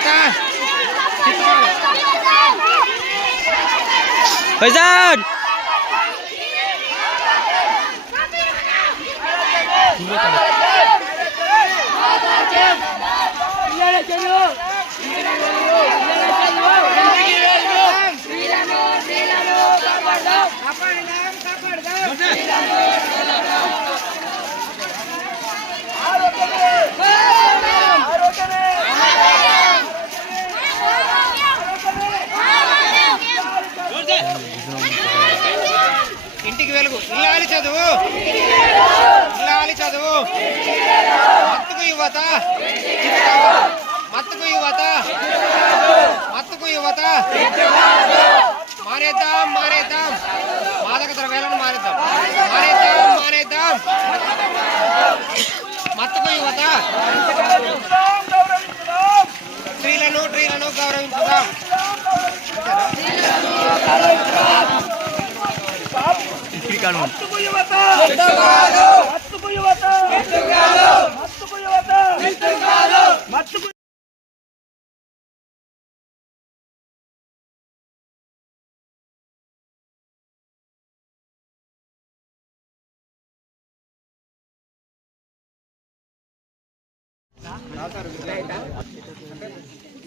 మత్తుకు యువత Faizan! ఇంటికి వెలుగు. ఇల్లాలి చదువు. ఇల్లాలి చదువు. మత్తుకు యువత. మత్తుకు యువత. మత్తుకు యువత. మానేద్దాం మానేద్దాం మాదక ద్రవ్యాలను మానేద్దాం మానేద్దాం మానేద్దాం మత్తుకు యువత. స్త్రీలను ట్రీలను గౌరవించుదాం.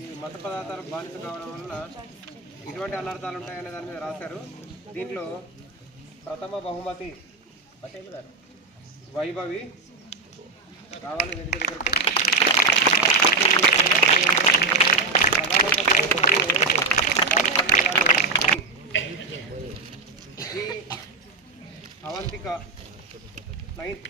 ఈ మత పదార్థాలు బానిస కావడం వలన ఇటువంటి అనర్థాలు ఉంటాయనే దాని మీద రాశారు. దీంట్లో ప్రథమ బహుమతి వైభవి రావాలి వెనుక దగ్గరకు ప్రధానోపాధ్యాయులు మరియు రాజపల్లి గారు ఈ అవంతిక నైన్త్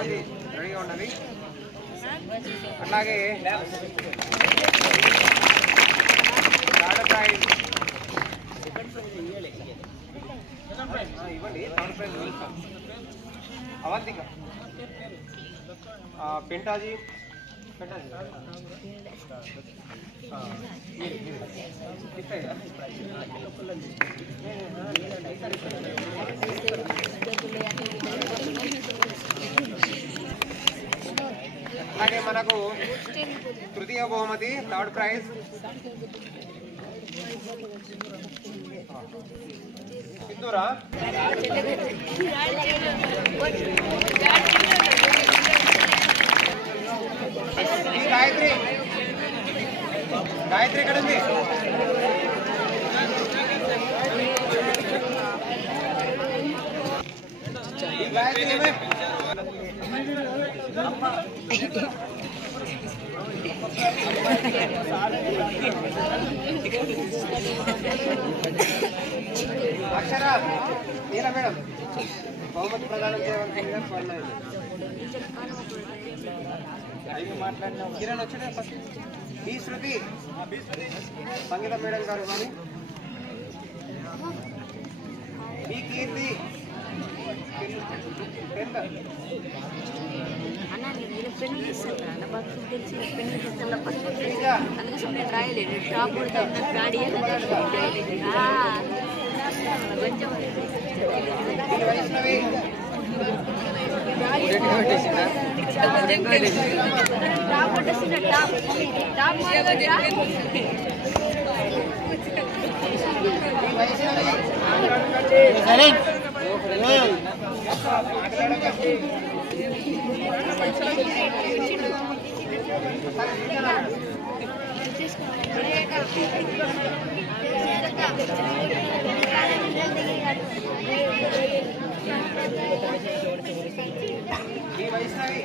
ద్వితీయ బహుమతి రెడీగా ఉన్నది. అట్లాగే థర్డ్ ప్రైజ్ ఆ, ఇవ్వండి థర్డ్ ప్రైజ్ వెళ్తాం అవంతిక. ఆ, పెంటాజీ. పెంటాజీ ఆ, మీరే, మీరే. ఇస్తాయా? అలాగే మనకు తృతీయ బహుమతి థర్డ్ ప్రైజ్. సింధూరా? ఈ గాయత్రి. గాయత్రి ఎక్కడ ఉంది? ఈ గాయత్రి ఏమే? అక్షర మీరా మేడం బహుమతి ప్రదానం చేయవలసిందిగా కోరినారు కిరణ్ వచ్చాడే first B Shruti. Sangeetha madam గారు కానీ. బి కీర్తి. అన్న నేను వీళ్ళ పెన్ను తీస్తాను అన్న బాగా ఫుడ్ తెలిసి పెన్ను తీస్తాను ఫస్ట్ శ్రీజ అందుకోసం నేను రాయలేదు టాప్ కూడా ఉన్న గాడి కొంచెం బి వైష్ణవి టాప్ కొట్టేసిన top top B Vaishnavi B Vaishnavi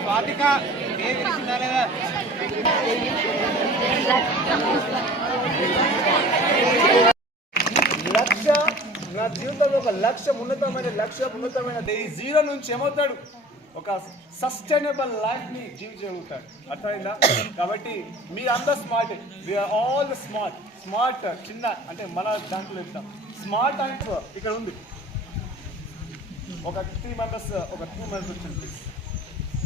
Swathika ఏ వినిసిందా లేదా లక్ష్య నా జీవితంలో ఒక లక్ష్యం ఉన్నతమైన లక్ష్యం ఉన్నతమైన ఈ జీరో నుంచి ఏమవుతాడు? ఒక సస్టైనబుల్ లైఫ్ని జీవించగలుగుతాడు. అర్థమైందా? కాబట్టి మీరు smart we are all smart smart చిన్న అంటే మన దాంట్లో ఇస్తాం స్మార్ట్ అండ్ ఇక్కడ ఉంది. ఒక త్రీ మెంబర్స్ ఒక టూ మెంబర్స్ వచ్చింది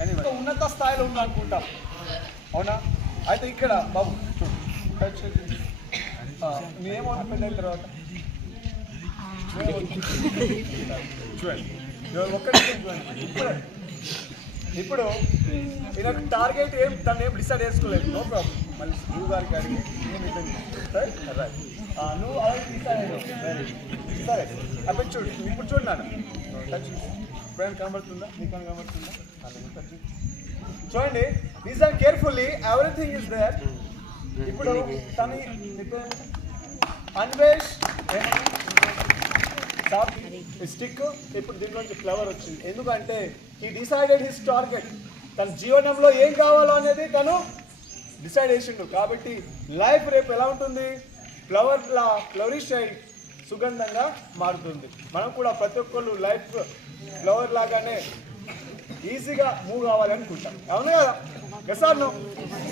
ఎనీవే ఉన్నత స్థాయిలో ఉంది అనుకుంటాం. అవునా? అయితే ఇక్కడ బాబు చూడు. టచ్ పెళ్ళైన పెళ్ళి తర్వాత. చూడండి చూడండి ఇప్పుడు ఇప్పుడు ఈయన టార్గెట్ ఏం తను ఏం డిసైడ్ చేసుకోలేదు. నో ప్రాబ్లం మళ్ళీ గురువు గారికి అడిగి నేను ఇబ్బంది రైట్ నువ్వు అలాగే డిసైడ్ అయ్యావు? సరే. అప్పుడు చూడు ఇప్పుడు చూడు నాన్న. టచ్ ఇప్పుడు కనబడుతుందా? నీకు కనబడుతుందా? చూడండి decide carefully everything is there ఇప్పుడు తను అన్వేష్ టాప్ స్టిక్ ఇప్పుడు దీంట్లోంచి ఫ్లవర్ వచ్చింది. ఎందుకంటే ఈ డిసైడెడ్ హిస్ టార్గెట్ తన జీవనంలో ఏం కావాలో అనేది తను డిసైడ్ చేసిండు. కాబట్టి లైఫ్ రేపు ఎలా ఉంటుంది? ఫ్లవర్ లా ఫ్లవరిష్ అయి సుగంధంగా మారుతుంది. మనం కూడా ప్రతి ఒక్కళ్ళు లైఫ్ ఫ్లవర్ లాగానే ఈజీగా మూవ్ కావాలి అనుకుంటాం అవును కదా? గసాను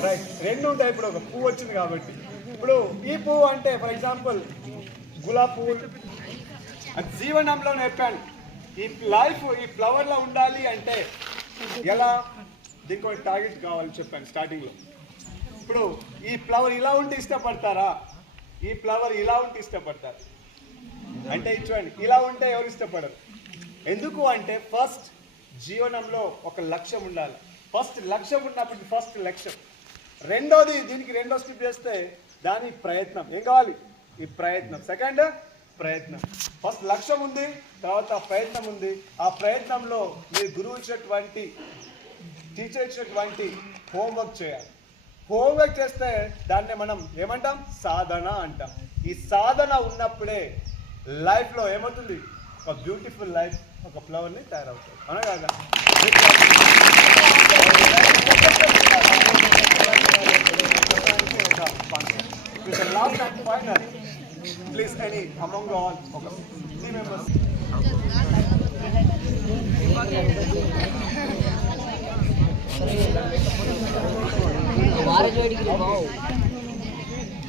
రైట్ రెండు ఉంటాయి. ఇప్పుడు ఒక పువ్వు వచ్చింది కాబట్టి. ఇప్పుడు ఈ పువ్వు అంటే ఫర్ ఎగ్జాంపుల్ గులాబ్ పువ్వు జీవనంలో చెప్పాను ఈ లైఫ్ ఈ ఫ్లవర్లో ఉండాలి అంటే ఎలా? దీనికి ఒక టార్గెట్ కావాలని చెప్పాను స్టార్టింగ్లో. ఇప్పుడు ఈ ఫ్లవర్ ఇలా ఉంటే ఇష్టపడతారా? ఈ ఫ్లవర్ ఇలా ఉంటే ఇష్టపడతారు. అంటే చూడండి ఇలా ఉంటే ఎవరు ఇష్టపడరు? ఎందుకు అంటే ఫస్ట్ జీవనంలో ఒక లక్ష్యం ఉండాలి. ఫస్ట్ లక్ష్యం ఉన్నప్పుడు ఫస్ట్ లక్ష్యం. రెండోది దీనికి రెండో స్టెప్ చేస్తే దాని ప్రయత్నం. ఏం కావాలి? ఈ ప్రయత్నం. సెకండ్ ప్రయత్నం. ఫస్ట్ లక్ష్యం ఉంది తర్వాత ప్రయత్నం ఉంది. ఆ ప్రయత్నంలో మీ గురువు ఇచ్చినటువంటి టీచర్ ఇచ్చినటువంటి హోంవర్క్ చేయాలి. హోంవర్క్ చేస్తే దాన్ని మనం ఏమంటాం? సాధన అంటాం. ఈ సాధన ఉన్నప్పుడే లైఫ్లో ఏమవుతుంది? ఒక బ్యూటిఫుల్ లైఫ్ ఒక ఫ్లవర్ని తయారవుతుంది. అవునా కాదా? Last and final please any among all ఒక త్రీ మెంబర్స్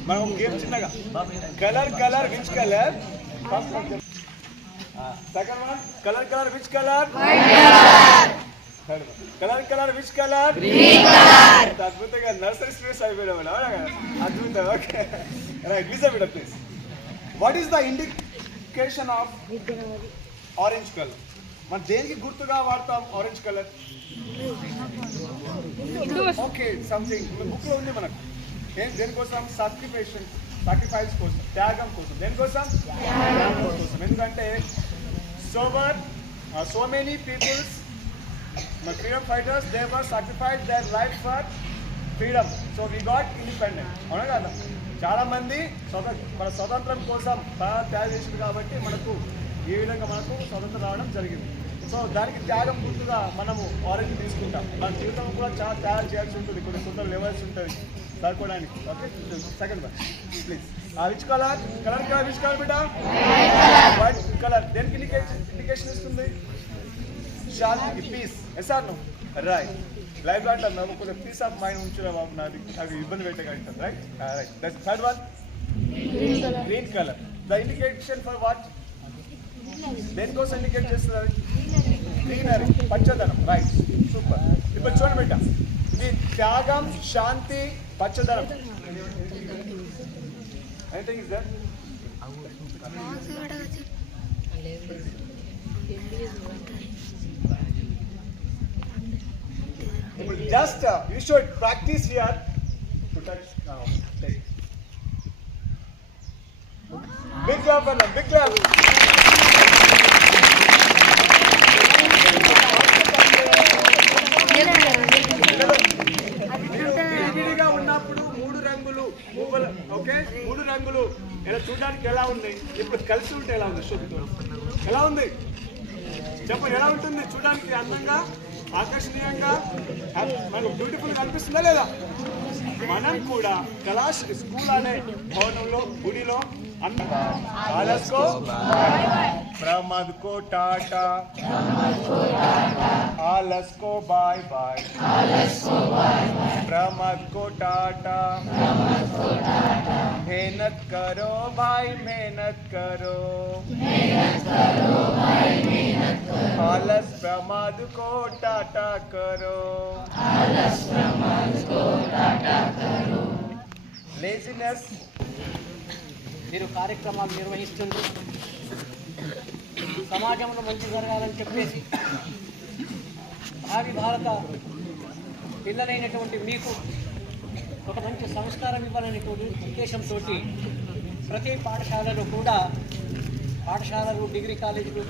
మనం గేమ్ చిన్నగా. Colour colour which colour second one colour colour which colour colour colour which colour అద్భుతంగా నర్సరీ స్పేస్ అయిపోయాడు మేడం అవునా? కదా? అద్భుతం okay. Right listen madam please what is the indication of orange colour మనం దేనికి గుర్తుగా వాడతాం ఆరెంజ్ కలర్ ఓకే సంథింగ్ బుక్లో ఉంది మనకు. ఏం? దేనికోసం? సాక్రిఫైషన్ సాక్రిఫైస్ కోసం త్యాగం కోసం. దేనికోసం? కోసం. ఎందుకంటే sour so many peoples my freedom fighters they were sacrificed their life for freedom. So we got independent. అవునా కదా? చాలా మంది మన స్వతంత్రం కోసం బాగా త్యాగం చేసింది కాబట్టి మనకు ఈ విధంగా మనకు స్వతంత్రం రావడం జరిగింది. సో దానికి త్యాగం గుర్తుగా మనము ఆరెంజ్ తీసుకుంటాం. మన జీవితం కూడా చాలా త్యాగం చేయాల్సి ఉంటుంది. కొన్ని కొంత లెవెల్స్ ఉంటుంది సరిపోవడానికి. Okay second one please which colour colour colour which colour బిడ్డ? వైట్ కలర్ దేనికి ఇండికేషన్ ఇండికేషన్ ఇస్తుంది? శాంతికి peace yes or no right life అంటారు నాకు కొంచెం పీస్ ఆఫ్ మైండ్ ఉంచురా బాబు నాది. అవి ఇబ్బంది పెట్టగలుగుతాం right right that third one green colour the indication for what దేనికోసం ఇండికేట్ చేస్తున్నారు? గ్రీనరీ పచ్చదనం. రైట్ సూపర్ ఇప్పుడు చూడండి బిడ్డ. ఇది త్యాగం శాంతి పచ్చదనం. ఎనీథింగ్ ఇస్ దర్ ఇప్పుడు just you should practice here to touch big clap అన్న బిగ్ క్లాప్ విడివిడిగా ఉన్నప్పుడు మూడు రంగులు పువ్వులు ఓకే? మూడు రంగులు. ఇలా చూడడానికి ఎలా ఉంది? ఇప్పుడు కలిసి ఉంటే ఎలా ఉంది? శోభితో ఎలా ఉంది? చెప్పండి ఎలా ఉంటుంది? చూడడానికి అందంగా ఆకర్షణీయంగా? మనకు బ్యూటిఫుల్ అనిపిస్తుందా లేదా మనం కూడా కళాశ స్కూల్ అనే భవనంలో గుడిలో అన్న ఆలస్కో ప్రమాద్ కో టాటా ఆలస్ को बाय बाय प्रमद को टाटा मेहनत करो भाई मेहनत करो आलस प्रमाद को टाटा करो लेजीनेस మీరు కార్యక్రమాలు నిర్వహిస్తుంది సమాజంలో మంచి జరగాలని చెప్పేసి భావి భారత పిల్లలైనటువంటి మీకు ఒక మంచి సంస్కారం ఇవ్వాలనేటువంటి ఉద్దేశంతో ప్రతి పాఠశాలలో కూడా పాఠశాలలు డిగ్రీ కాలేజీలు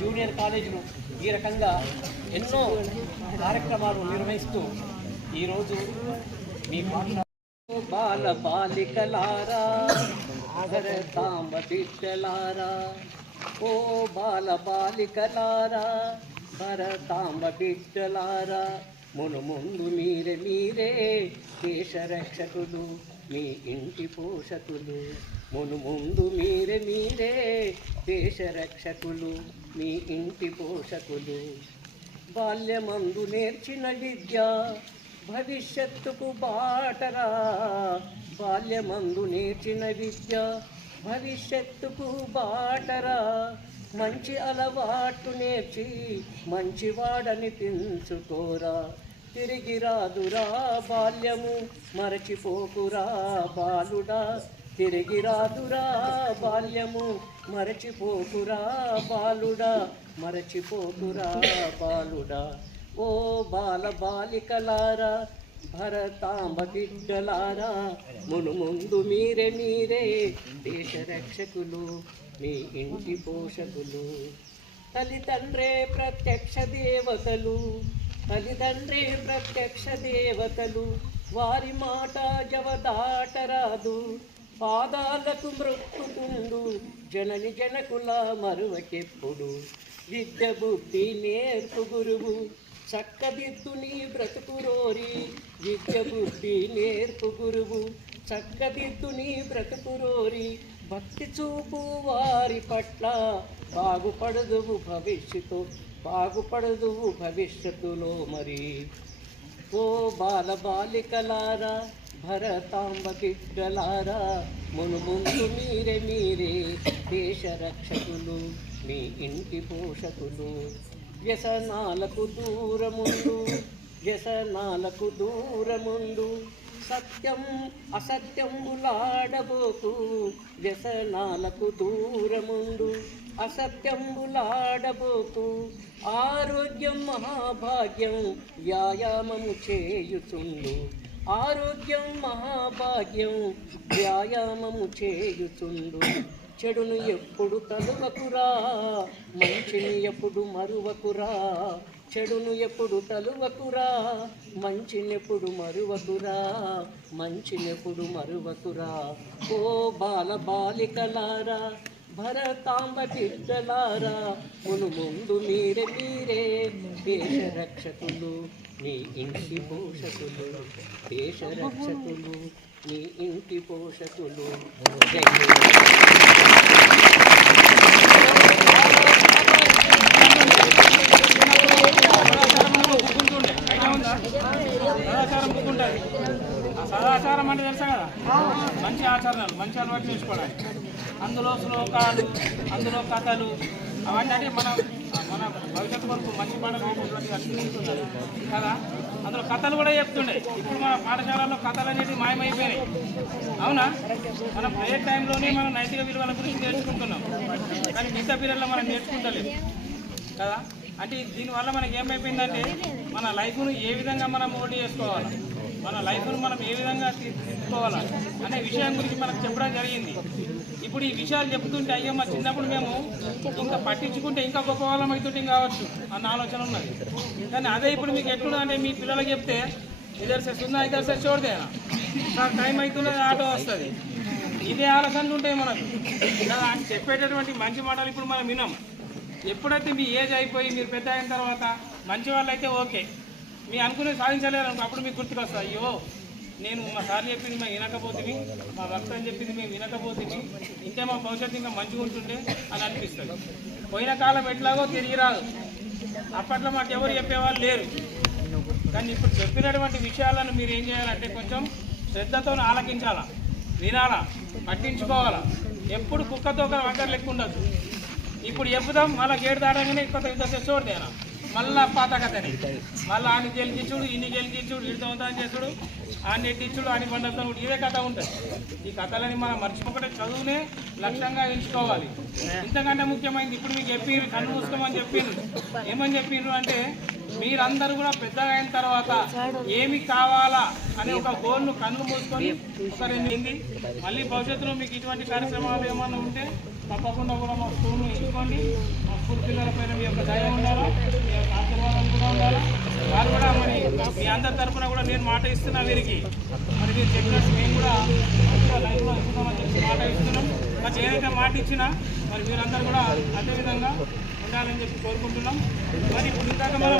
జూనియర్ కాలేజీలు ఈ రకంగా ఎన్నో కార్యక్రమాలు నిర్వహిస్తూ ఈరోజు మీ బాల బాలికలారా భరతాంబ బిడ్డలారా ఓ బాల బాలికలారా భరతాంబ బిడ్డలారా మును ముందు మీరే మీరే దేశ రక్షకులు మీ ఇంటి పోషకులు మును ముందు మీరే మీరే దేశ రక్షకులు. మీ ఇంటి పోషకులు. బాల్యమందు నేర్చిన విద్య భవిష్యత్తుకు బాటరా. బాల్యమందు నేర్చిన విద్య భవిష్యత్తుకు బాటరా. మంచి అలవాటు నేర్చి మంచివాడని పెంచుకోరా. తిరిగి రాదురా బాల్యము మరచిపోకురా బాలుడా. తిరిగి రాదురా బాల్యము మరచిపోకురా బాలుడా మరచిపోకురా బాలుడా. ఓ బాల బాలికలారా భరతాంబ బిడ్డలారా మును ముందు మీరే మీరే దేశ రక్షకులు మీ ఇంటి పోషకులు. తల్లిదండ్రే ప్రత్యక్ష దేవతలు తల్లిదండ్రే ప్రత్యక్ష దేవతలు వారి మాట జవదాటరాదు. పాదాలకు మృక్కుతుండు జనని జనకుల మరువకెప్పుడు విద్య బుద్ధి నేర్పు గురువు చక్కదిద్దుని బ్రతుకురోరి విద్య బుద్ధి నేర్పు గురువు చక్కదిద్దుని బ్రతుకురోరి భక్తి చూపు వారి పట్ల బాగుపడదువు భవిష్యత్తు బాగుపడదువు భవిష్యత్తులో మరి. ఓ బాల బాలికలారా భరతాంబ బిడ్డలారా మును ముందు మీరే మీరే దేశ రక్షకులు మీ ఇంటి పోషకులు. వ్యసనాలకు దూరముందు వ్యసనాలకు దూరముందు సత్యం అసత్యంబులాడబోకు వ్యసనాలకు దూరముందు అసత్యంబులాడబోకు ఆరోగ్యం మహాభాగ్యం వ్యాయామము చేయుచుండు. ఆరోగ్యం మహాభాగ్యం వ్యాయామము చేయుచుండు. చెడును ఎప్పుడు తలువకురా? మంచిని ఎప్పుడు మరువకురా? చెడును ఎప్పుడు తలువకురా? మంచినెప్పుడు మరువకురా? మంచినెప్పుడు మరువకురా? ఓ బాల బాలికలారా భరతాంబ బిడ్డలారా మును ముందు మీరే మీరే దేశ రక్షకులు నీ ఇంటి పోషకులు దేశ రక్షకులు మీ ఇంటి పోషకులు సదాచారం సదాచారం అంటే తెలుసా కదా? మంచి ఆచరణలు మంచి అలవాటు చేసుకోవడానికి. అందులో శ్లోకాలు అందులో కథలు అవన్నీ అంటే మనం మన భవిష్యత్తు వరకు మంచి పాటలు కదా? అందులో కథలు కూడా చెప్తుండే. ఇప్పుడు మన పాఠశాలలో కథలు అనేవి మాయమైపోయినాయి. అవునా? మనం ప్రేయర్ టైంలోనే మనం నైతిక విలువల గురించి నేర్చుకుంటున్నాం. కానీ మిగతా పిల్లల్లో మనం నేర్చుకుంటలేదు కదా? అంటే దీనివల్ల మనకి ఏమైపోయిందంటే మన లైఫ్ను ఏ విధంగా మనం మోడీ చేసుకోవాలి? మన లైఫ్ను మనం ఏ విధంగా తీ- తీసుకోవాలా? అనే విషయం గురించి మనకు చెప్పడం జరిగింది. ఇప్పుడు ఈ విషయాలు చెప్తుంటే అయ్యో మా చిన్నప్పుడు మేము ఇంకా పట్టించుకుంటే ఇంకా గొప్ప వాళ్ళం అవుతుంటే కావచ్చు అన్న ఆలోచన ఉన్నది. కానీ అదే ఇప్పుడు మీకు ఎట్లుందంటే మీ పిల్లలకు చెప్తే ఇద్దరు సార్ సున్నా ఇద్దరు సార్ చూడదేనా నాకు టైం అవుతున్నది ఆటో వస్తుంది. ఇదే ఆలోచనలు ఉంటాయి మనకు. చెప్పేటటువంటి మంచి మాటలు ఇప్పుడు మనం వినాం ఎప్పుడైతే మీ ఏజ్ అయిపోయి మీరు పెద్ద అయిన తర్వాత మంచి వాళ్ళు అయితే ఓకే. మీ అనుకునే సాధించలేరు అప్పుడు మీకు గుర్తుకొస్తుంది అయ్యో నేను మా సార్ చెప్పింది మేము వినకపోతుంది మా భర్త అని చెప్పింది మేము వినకపోతుంది ఇంతే మా భవిష్యత్తు ఇంకా మంచిగా ఉంటుండే అని అనిపిస్తుంది. పోయిన కాలం ఎట్లాగో తిరిగి రాదు. అప్పట్లో మాకు ఎవరు చెప్పేవాళ్ళు లేరు. కానీ ఇప్పుడు చెప్పినటువంటి విషయాలను మీరు ఏం చేయాలంటే కొంచెం శ్రద్ధతో ఆలకించాలా? వినాలా? పట్టించుకోవాలా? ఎప్పుడు కుక్కతో ఒక వంకర లెక్క ఉండదు ఇప్పుడు చెప్పుదాం మళ్ళీ గేటు దాటంగానే కొత్త యుద్ధ తెచ్చోడు తేనా? మళ్ళీ పాత కథని. మళ్ళీ ఆయన గెలిచించుడు ఇన్ని గెలిచించుడు ఇటు దొంగతనం చేసుడు ఆ నెట్టిచ్చుడు అని పండుగ ఇదే కథ ఉంటుంది ఈ కథలని మనం మర్చిపోకుండా చదువునే లక్ష్యంగా ఎంచుకోవాలి. ఇంతకంటే ముఖ్యమైనది ఇప్పుడు మీకు చెప్పిండ్రు కన్ను మూసుకోమని చెప్పిండ్రు ఏమని చెప్పిండ్రు అంటే మీరందరూ కూడా పెద్దగా అయిన తర్వాత ఏమి కావాలా అనే ఒక గోల్ను కన్ను మూసుకొని ఒక మళ్ళీ భవిష్యత్తులో మీకు ఇటువంటి కార్యక్రమాలు ఏమన్నా ఉంటే తప్పకుండా కూడా మా స్కూల్ను ఎంచుకోండి. మా స్కూల్ పిల్లల పైన మీ యొక్క దయ ఉండాలా? మీ యొక్క ఆశీర్వాదం కూడా ఉండాలా? వారు కూడా మరి మీ అందరి తరఫున కూడా నేను మాట ఇస్తున్నా వీరికి. మరి మీరు చెప్పినట్టు మేము కూడా మంచిగా లైఫ్లో ఇస్తున్నామని చెప్పి మాట ఇస్తున్నాం. మరి ఏదైతే మాట ఇచ్చినా మరి మీరందరూ కూడా అదేవిధంగా ఉండాలని చెప్పి కోరుకుంటున్నాం. మరి ఇప్పుడు ఇందాక మనం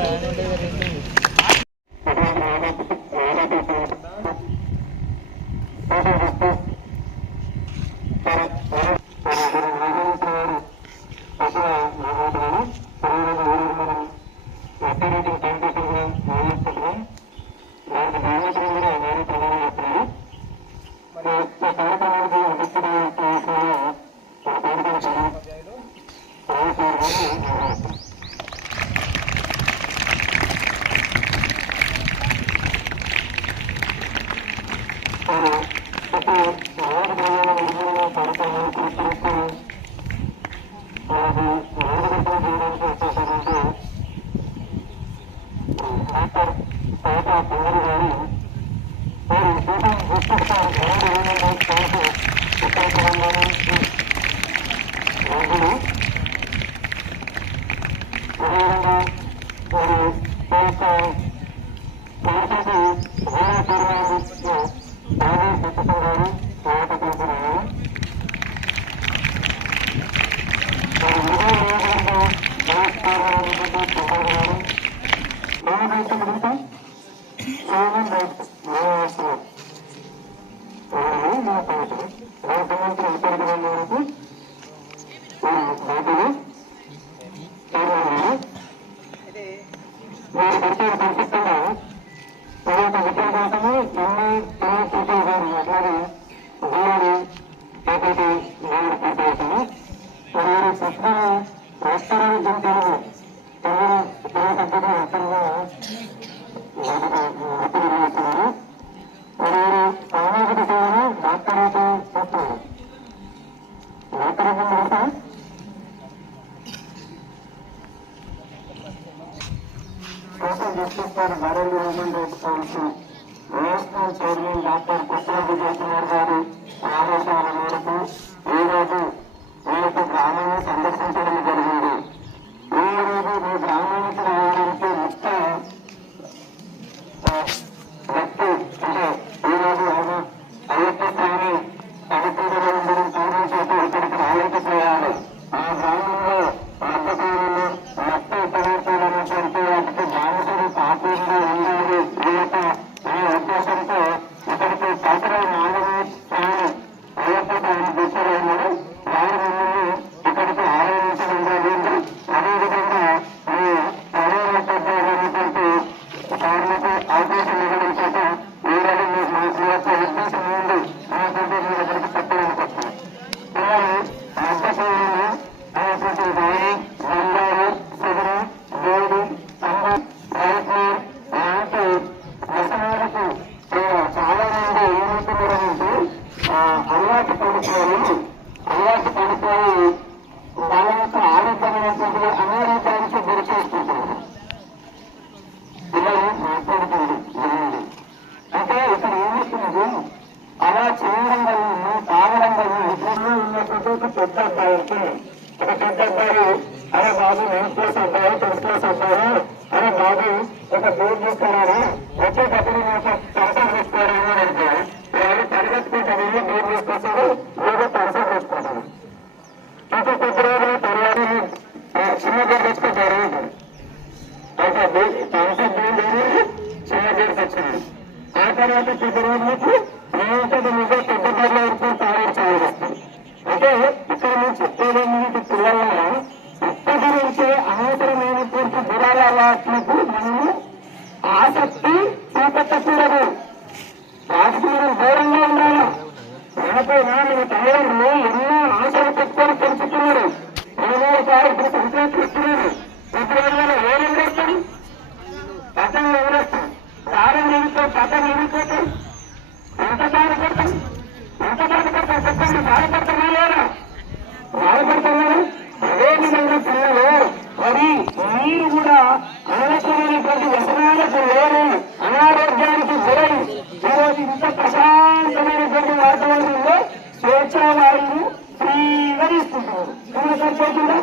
నాయకులు ఫ్రీగా తీసుకుంటున్నారు ఏమైనా ఖర్చు అవుతుందా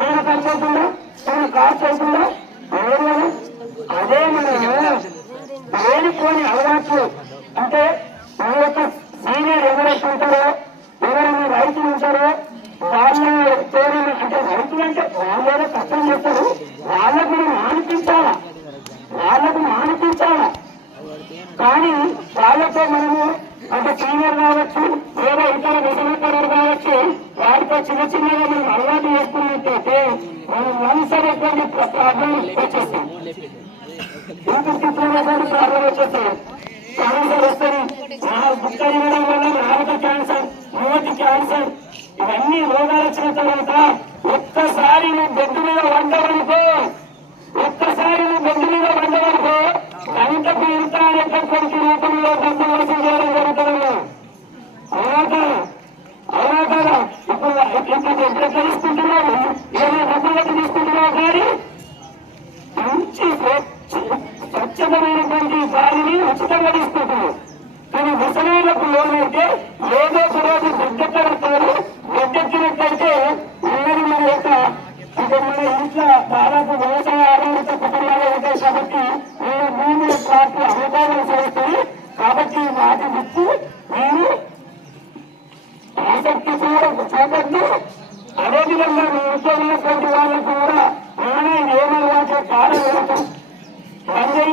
ఏమైనా ఖర్చు అవుతుందా ఏమైనా కాస్ట్ లేదు అదే మనం లేనిపోని అలవాట్లు. అంటే మన యొక్క సీనియర్ ఎవరైతే ఉంటారో ఎవరైనా రైతులు ఉంటారో వాళ్ళ పేరుని అంటే రైతులు అంటే వాళ్ళేదో కష్టం చేస్తారు వాళ్ళకు మనం మానిపించాలా వాళ్ళకు మానిపించాలా కానీ వాళ్ళతో మనము అంటే సీనియర్ కావచ్చు సేవ ఇతర వ్యసనపరులు కావచ్చు వారితో చిన్న చిన్నగా మనం అలవాటు చేసుకున్నట్టయితే మనం మనసరైనటువంటి ప్రాబ్లం వచ్చేస్తాం ఊపిరితిత్తులైనటువంటి ప్రాబ్లం వచ్చేస్తాయి క్యాన్సర్ వస్తుంది. గుట్ట ఇవ్వడం వల్ల నాలుగు క్యాన్సర్ నోటి క్యాన్సర్ ఇవన్నీ రోగాలు వచ్చిన తర్వాత శక్తి చేపట్టి అదేవిధంగా మీ వాళ్ళు కూడా నేనే ఏమన్నా కారణం మంచి